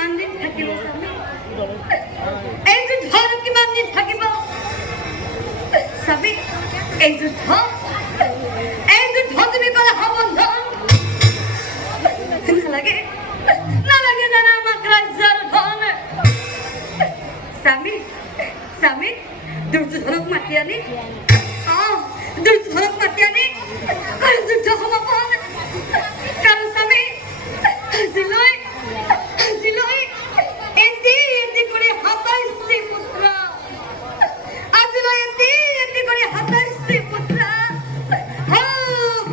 কিমান দিন থাকিব এই যুদ্ধ কিমান দিন থাকিব চাবি এই যুদ্ধ তুমি কলে বন্ধন নালাগে নালাগে জানা আমাক ৰাজ্যৰ ধন স্বামী দুৰ্যোধনক মাতি আনি যুদ্ধ সমাপন কাৰণ স্বামী আজিলৈ এটি কৰি ২৭টি পুত্ৰ আজিলৈ এটি কৰি ২৭টি পুত্ৰ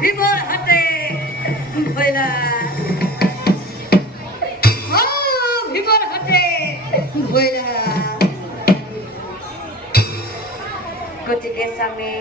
ভীমৰ হাতে ভৈলা ভীমৰ হাতে ভৈলা গতিকে স্বামী